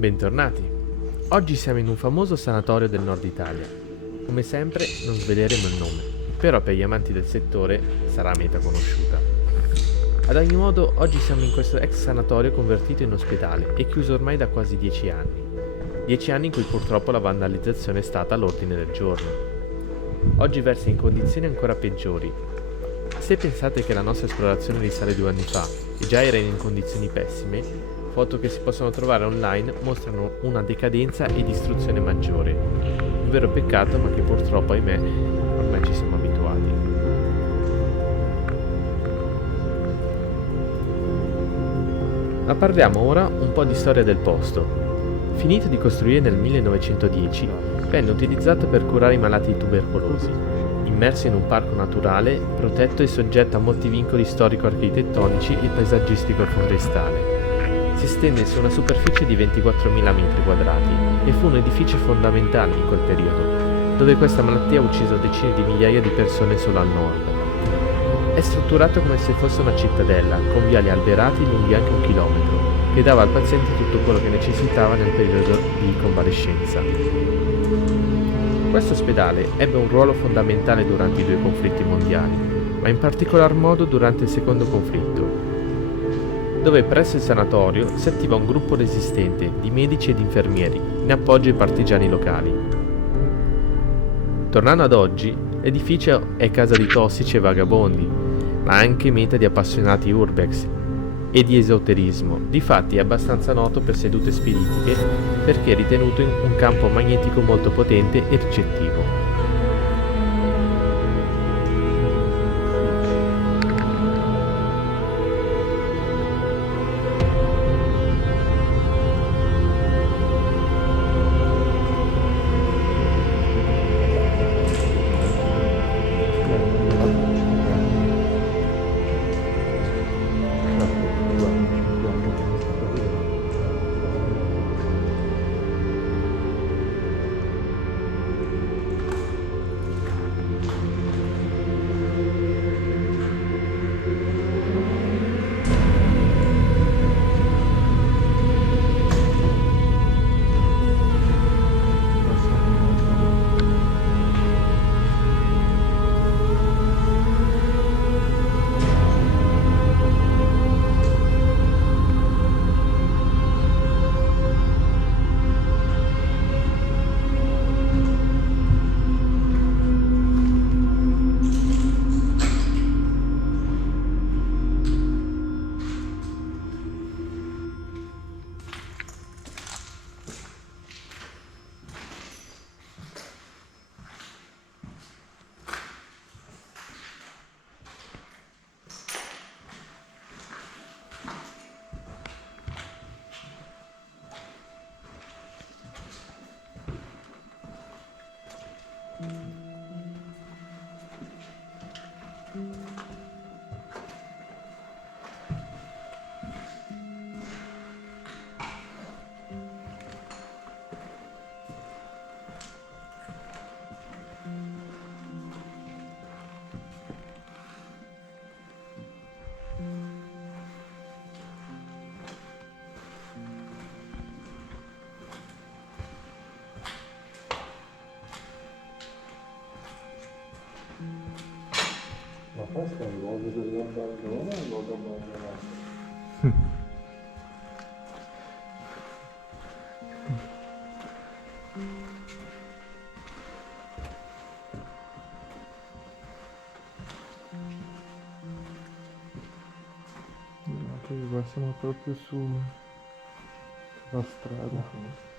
Bentornati! Oggi siamo in un famoso sanatorio del Nord Italia. Come sempre non sveleremo il nome, però per gli amanti del settore sarà meta conosciuta. Ad ogni modo, oggi siamo in questo ex sanatorio convertito in ospedale e chiuso ormai da quasi 10 anni. 10 anni in cui purtroppo la vandalizzazione è stata all'ordine del giorno. Oggi versa in condizioni ancora peggiori. Se pensate che la nostra esplorazione risale 2 anni fa e già era in condizioni pessime, foto che si possono trovare online mostrano una decadenza e distruzione maggiore. Un vero peccato, ma che purtroppo, ahimè, ormai ci siamo abituati. Ma parliamo ora un po' di storia del posto. Finito di costruire nel 1910, venne utilizzato per curare i malati di tubercolosi. Immerso in un parco naturale, protetto e soggetto a molti vincoli storico-architettonici e paesaggistico-forestale. Si stende su una superficie di 24.000 m² e fu un edificio fondamentale in quel periodo, dove questa malattia ha ucciso decine di migliaia di persone solo al nord. È strutturato come se fosse una cittadella, con viali alberati lunghi anche 1 chilometro, che dava al paziente tutto quello che necessitava nel periodo di convalescenza. Questo ospedale ebbe un ruolo fondamentale durante i 2 conflitti mondiali, ma in particolar modo durante il secondo conflitto, dove presso il sanatorio si attiva un gruppo resistente di medici ed infermieri in appoggio ai partigiani locali. Tornando ad oggi, l'edificio è casa di tossici e vagabondi, ma anche meta di appassionati Urbex e di esoterismo. Difatti è abbastanza noto per sedute spiritiche perché è ritenuto un campo magnetico molto potente e ricettivo. Ma questo è il luogo dell'abbandono o il luogo abbandonato? Anche qua siamo proprio sulla strada.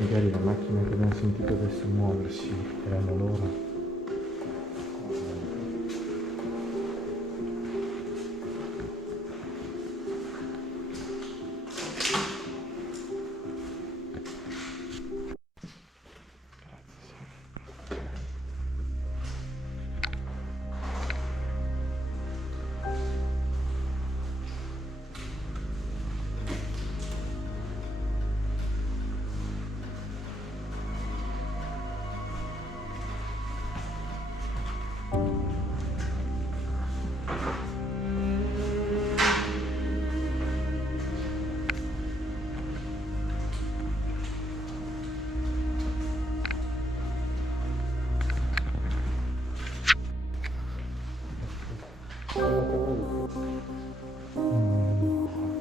Magari la macchina che abbiamo sentito adesso muoversi erano loro.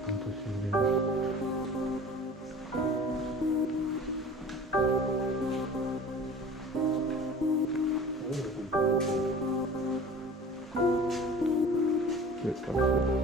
Quanto si vede. Aspetta, aspetta.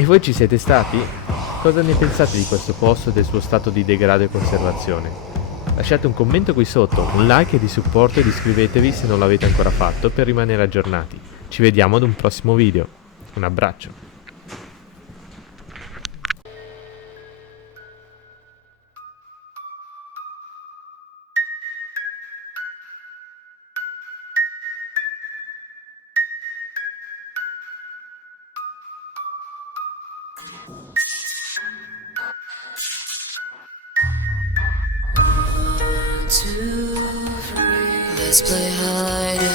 E voi ci siete stati? Cosa ne pensate di questo posto e del suo stato di degrado e conservazione? Lasciate un commento qui sotto, un like e di supporto ed iscrivetevi se non l'avete ancora fatto per rimanere aggiornati. Ci vediamo ad un prossimo video. Un abbraccio. Two, three, let's play hide